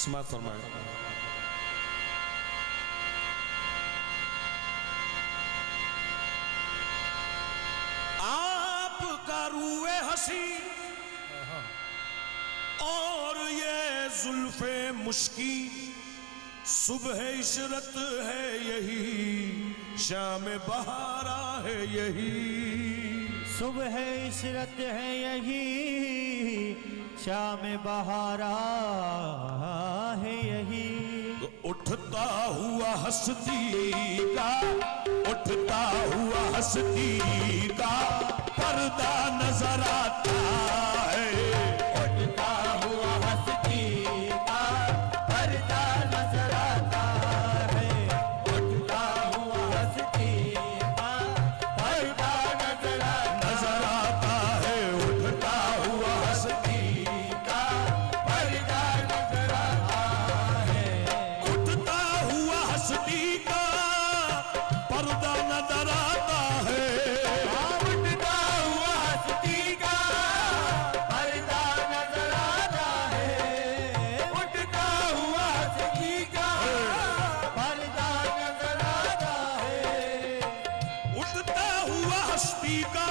समाअत फरमाएं। आपका रूए हंसी और ये जुल्फे मुश्की, सुबह इशरत है यही, शाम बहारा है यही। सुबह इशरत है यही, शाम बहारा है यही। तो उठता हुआ हस्ती का, उठता हुआ हस्ती का पर्दा नजर आता है। उठता हुआ हस्ती का पर्दा नजर आता है। उठता हुआ हस्ती का पर्दा नजर आता है। उठता हुआ हस्ती का पर्दा नजर आता है। उठता हुआ हस्ती का पर्दा नजर आता है। उठता हुआ हस्ती का पर्दा नजर आता है। उठता हुआ हस्ती का पर्दा नजर आता है। उठता हुआ हस्ती का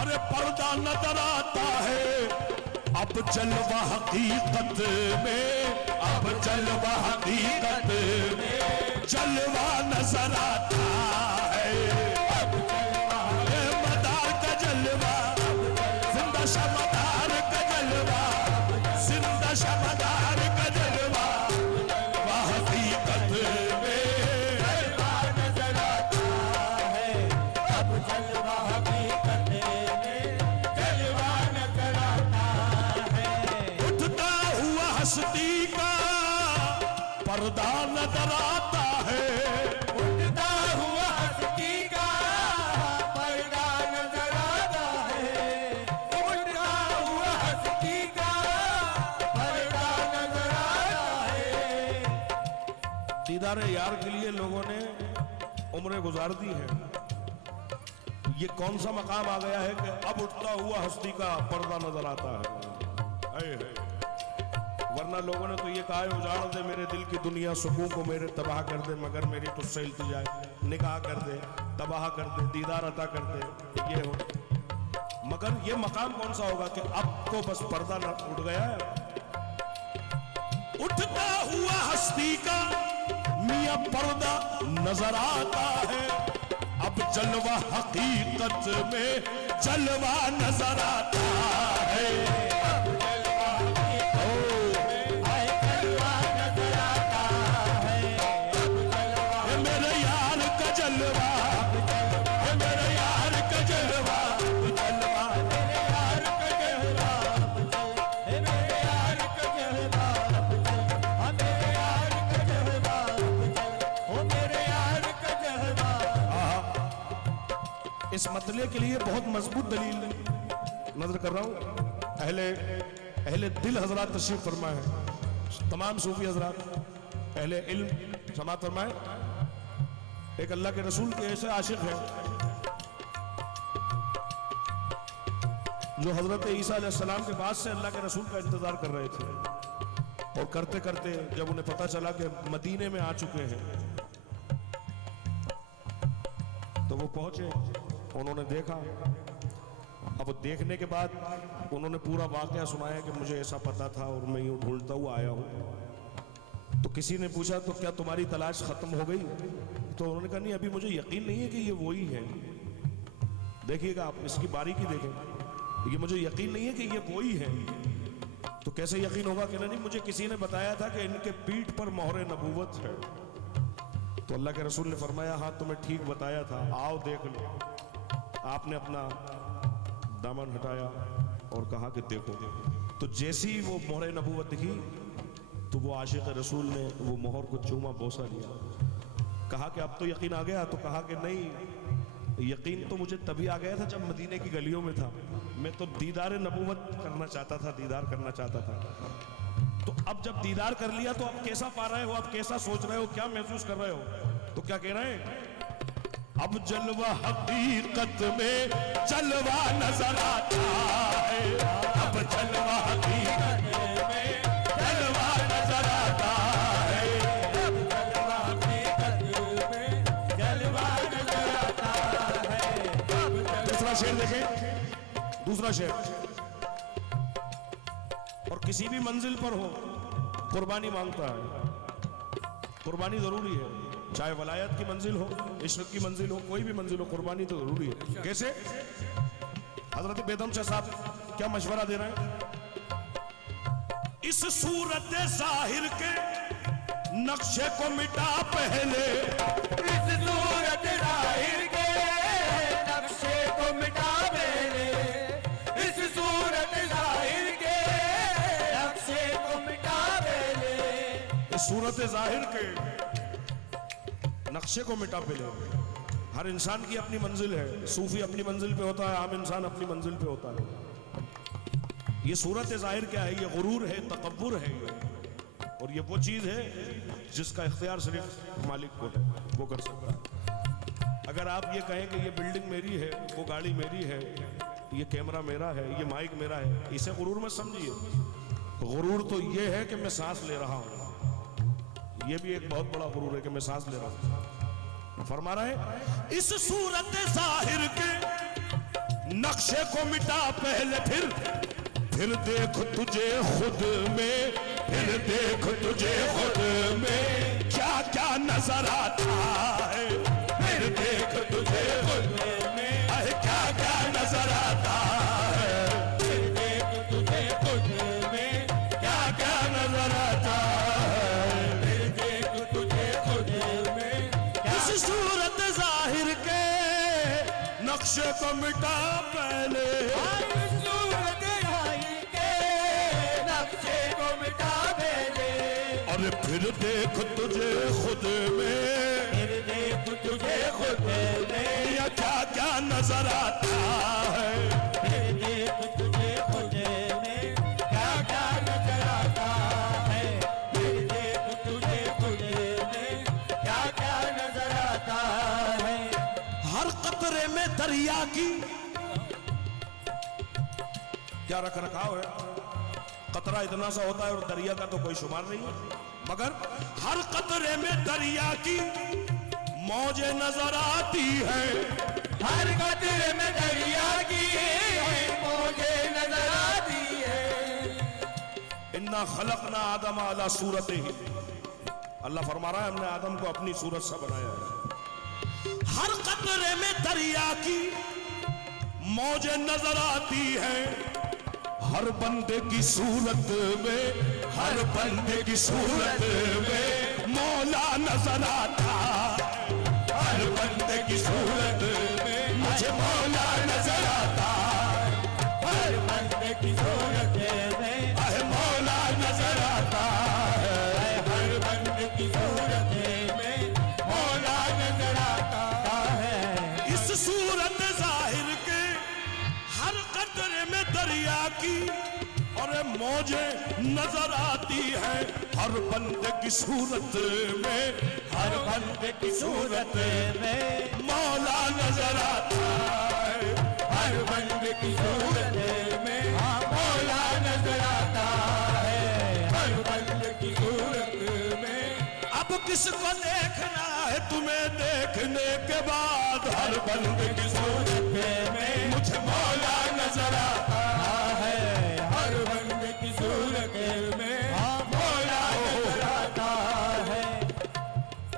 अरे पर्दा नजर आता है। अब जलवा हकीकत में, अब जलवा हकीकत में जलवा नजर आता है। ये मदार का जलवा, जिंदा शमदार का जलवा, जिंदा शमदार का जलवा, वह हकीकत में जलवा नजर आता है। अब जलवा हकीकत में जलवा नजर आता है। उठता हुआ हस्ती का पर्दा नजर आता है। उठता हुआ हस्ती का पर्दा नजर आता है। उठता हुआ हस्ती का पर्दा नजर आता है। दीदार यार के लिए लोगों ने उम्रें गुजार दी है। ये कौन सा मकाम आ गया है कि अब उठता हुआ हस्ती का पर्दा नजर आता है। हाय हाय। वरना लोगों ने तो ये कहा है, उजाड़ दे मेरे दिल की दुनिया, सुकून को मेरे तबाह कर दे, मगर मेरी तुझसे इल्तिजा है, निकाह कर दे, तबाह कर दे, दीदार अता कर दे। ये हो, मगर ये मकाम कौन सा होगा कि अब तो बस पर्दा न उठ गया है। उठता हुआ हस्ती का मियां पर्दा नजर आता है। अब जलवा हकीकत में जलवा नजर आता है। ये मेरे यार का जलवा, ये मेरे यार का जलवा, जलवा मेरे यार का जलवा, मेरे यार का जलवा, मेरे यार का जलवा, ओ मेरे यार का जलवा। इस मतले के लिए बहुत मजबूत दलील नजर कर रहा हूँ। अहले दिल हजरात तशरीफ फरमाए हैं, तमाम सूफी हजरात अहले इल्म समाअत फरमाए। एक अल्लाह के रसूल के ऐसे आशिक हैं जो हजरत ईसा अलैहिस्सलाम के बाद से अल्लाह के रसूल का इंतजार कर रहे थे, और करते करते जब उन्हें पता चला कि मदीने में आ चुके हैं तो वो पहुंचे, उन्होंने देखा। अब देखने के बाद उन्होंने पूरा वाकया सुनाया कि मुझे ऐसा पता था और मैं यूं ढूंढता हुआ आया हूं। तो किसी ने पूछा तो क्या तुम्हारी तलाश खत्म हो गई? तो उन्होंने कहा नहीं, अभी मुझे यकीन नहीं है कि ये वही है। देखिएगा आप, इसकी बारीकी देखें, ये मुझे यकीन नहीं है कि ये वही है। तो कैसे यकीन होगा कि नहीं, मुझे किसी ने बताया था कि इनके पीठ पर मोहर नबूवत है। तो अल्लाह के रसूल ने फरमाया हाँ तुम्हें ठीक बताया था, आओ देख लो। आपने अपना दामन हटाया और कहा कि देखो। तो जैसी वो मोहर नबूवत दिखी तो वो आशिक रसूल ने वो मोहर को चूमा बोसा लिया, कहा कि अब तो यकीन आ गया? तो कहा कि नहीं, यकीन तो मुझे तभी आ गया था जब मदीने की गलियों में था। मैं तो दीदार नबूवत करना चाहता था, दीदार करना चाहता था। तो अब जब दीदार कर लिया तो अब कैसा पा रहे हो, अब कैसा सोच रहे हो, क्या महसूस कर रहे हो? तो क्या कह रहे हैं? अब जलवा हकीकत में जलवा नजर आता है। अब जलवा हकीकत में जलवा नजर अगला शेर देखें, दूसरा शेर। और किसी भी मंजिल पर हो कुर्बानी मांगता है, कुर्बानी जरूरी है, चाहे वलायत की मंजिल हो, इश्क की मंजिल हो, कोई भी मंजिल हो, कुर्बानी तो जरूरी है। कैसे? हजरत बेदम शाह साहब क्या मशवरा दे रहे हैं? इस सूरत जाहिर के नक्शे को मिटा पहले, इस सूरत जाहिर के नक्शे को मिटा पहले, इस सूरत जाहिर के नक्शे को मिटा पहले, इस सूरत जाहिर के नक्शे को मिटा पहले। हर इंसान की अपनी मंजिल है, सूफी अपनी मंजिल पे होता है, आम इंसान अपनी मंजिल पे होता है। ये सूरत जाहिर क्या है? ये गुरूर है, तकब्बुर है ये। और ये वो चीज है जिसका इख्तियार सिर्फ मालिक को है, वो कर सकता है। अगर आप ये कहें कि ये बिल्डिंग मेरी है, वो गाड़ी मेरी है, ये कैमरा मेरा है, ये माइक मेरा है, इसे गुरूर मत समझिए। गुरूर तो ये है कि मैं सांस ले रहा हूं, ये भी एक बहुत बड़ा गुरूर है कि मैं सांस ले रहा हूं। फरमा रहे हैं इस सूरत जाहिर के नक्शे को मिटा पहले, फिर देख तुझे खुद में, फिर देख तुझे खुद में क्या क्या नजर आता है, फिर देख तुझे खुद में क्या क्या नजर आता है, फिर देख तुझे खुद में क्या क्या नजर आता है, फिर देख तुझे खुद में इस सूरत जाहिर के नक्शे को मिटा पहले, इस सूरत जाहिर के नक्शे को मिटा पहले, अरे फिर देख तुझे खुद में, फिर देख तुझे खुद में या क्या क्या नजर आता है, फिर देख तुझे खुद में क्या क्या नजर आता है, फिर देख तुझे खुद में क्या क्या नजर आता है। हर कतरे में दरिया की क्या रख रखाव है। कतरा इतना सा होता है और दरिया का तो कोई शुमार नहीं है, मगर हर कतरे में दरिया की मौजें नजर आती है, हर कतरे में दरिया की मौजें नजर आती है। इन्ना खलकना आदम अला सूरत ही, अल्लाह फरमा रहा है हमने आदम को अपनी सूरत सा बनाया है। हर कतरे में दरिया की मौजें नजर आती है, हर बंदे की सूरत में, हर बंदे की सूरत में मौला नजर आता है, हर बंदे की सूरत में मुझे मौला नजर आता है, हर बंदे की सूरत में मौला नजर आता है, हर बंदे की सूरत में मौला नजर आता है। इस सूरत जाहिर के हर कतरे में दरिया की और मौजें नजर आती है, हर बंदे की सूरत में, हर बंदे की सूरत में मौला नजर आता है, हर बंदे की सूरत में मौला नजर आता है, हर बंदे की सूरत में। अब किसको देखना है तुम्हें देखने के बाद, हर बंदे की सूरत में मुझे मौला नजर आता है हर बंदे की सूरत में मौला नजर आता है।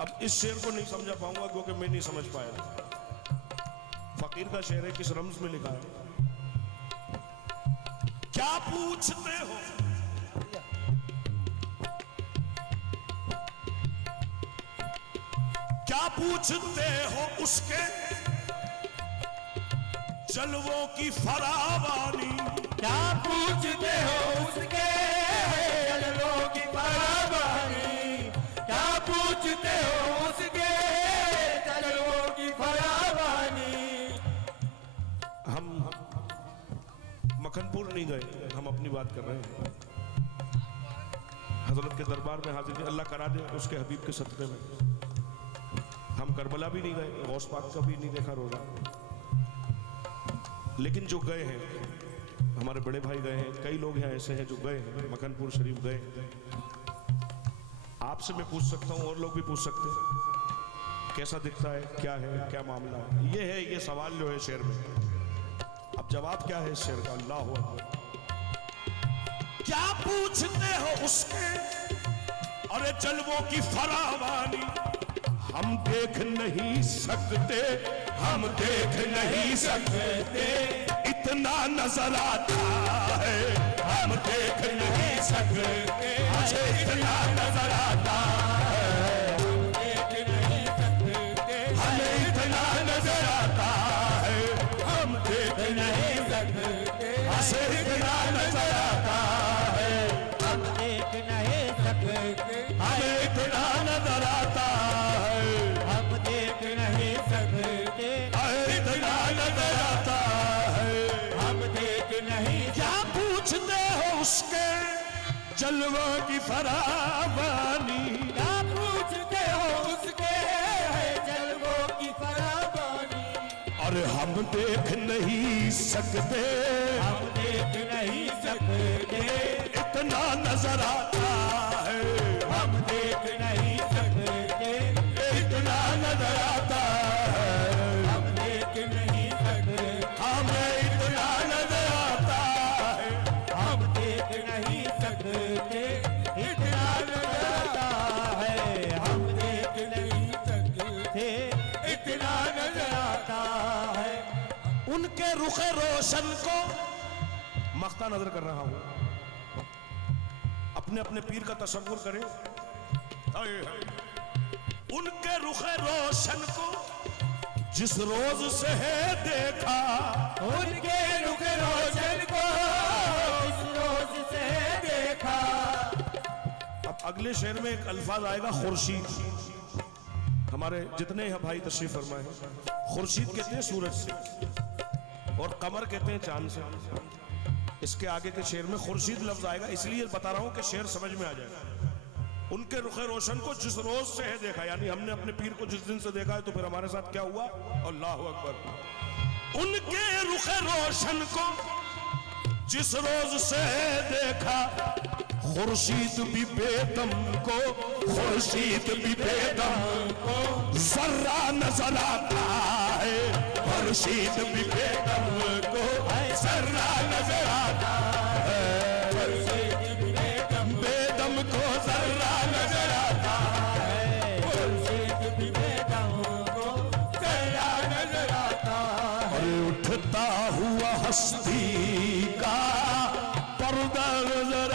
अब इस शेर को नहीं समझा पाऊंगा क्योंकि मैं नहीं समझ पाया। फकीर का शेर है, किस रम्ज में लिखा है? क्या पूछते हो क्या पूछते हो उसके जलवों की फरावानी, क्या पूछते हो उसके जलवों की फरावानी, क्या पूछते हो उसके जलवों की फरावानी। हम मखनपुर नहीं गए, हम अपनी बात कर रहे हैं। हजरत के दरबार में हाजिर, अल्लाह करा दे उसके हबीब के सदक़े में। हम करबला भी नहीं गए, गौस पाक का भी नहीं देखा रोजा, लेकिन जो गए हैं हमारे बड़े भाई गए हैं, कई लोग यहाँ ऐसे हैं जो गए हैं, मखनपुर शरीफ गए। आपसे मैं पूछ सकता हूँ और लोग भी पूछ सकते हैं, कैसा दिखता है, क्या है, क्या मामला है? ये है, ये सवाल जो है शेर में। जवाब क्या है शेर का? अल्लाह अकबर। क्या पूछते हो उसके अरे जलवों की फरावानी, हम देख नहीं सकते, हम देख नहीं सकते, इतना नजर आता है, हम देख नहीं सकते, मुझे इतना नजर आता है, हम देख नहीं सकते, हमें इतना नजर आता है, हम देख नहीं सकते, हमें इतना नजर आता है, हम देख नहीं सकते, हमें इतना नजर आता है, हम देख नहीं सकते, इतना नजर आता है, हम देख नहीं क्या पूछते हो उसके जलवों की फरावानी, क्या पूछते हो उसके जलवों की फरावानी, अरे हम देख नहीं सकते, हम देख नहीं सकते, इतना नजर आता है, हम देख नहीं सकते, इतना नजर आता है, हम देख नहीं सकते, हमें इतना नजर आता है, हम देख नहीं सकते, इतना नजर आता है, हम देख नहीं सकते, इतना नजर आता है। उनके रुखे रोशन को मख्ता नजर कर रहा हूं, अपने अपने पीर का तसव्वुर करें। हाय हाय। उनके रुखे रोशन को जिस रोज से है देखा, उनके रुख रोशन को इस रोज से देखा। अब अगले शेर में एक अल्फाज आएगा खुर्शीद। हमारे जितने हैं भाई तशरीफ फरमाए हैं, खुर्शीद कहते हैं सूरज से और कमर कहते हैं चांद से। इसके आगे के शेर में खुर्शीद लफ्ज आएगा, इसलिए बता रहा हूं कि शेर समझ में आ जाएगा। उनके रुखे रोशन को जिस रोज से है देखा, यानी हमने अपने पीर को जिस दिन से देखा है, तो फिर हमारे साथ क्या हुआ? अल्लाह अकबर। उनके रुखे रोशन को जिस रोज से है देखा, खुर्शीद भी बेदम को, खुर्शीद भी बेदम को जर्रा नजर आता है, खुर्शीद भी बेदम को जर्रा नजर आता है, खुर्शीद भी बेदम को जर्रा नजर आता है, खुर्शीद भी बेदम को जरा नजर आता है। और उठता हुआ हस्ती का पर्दा नजर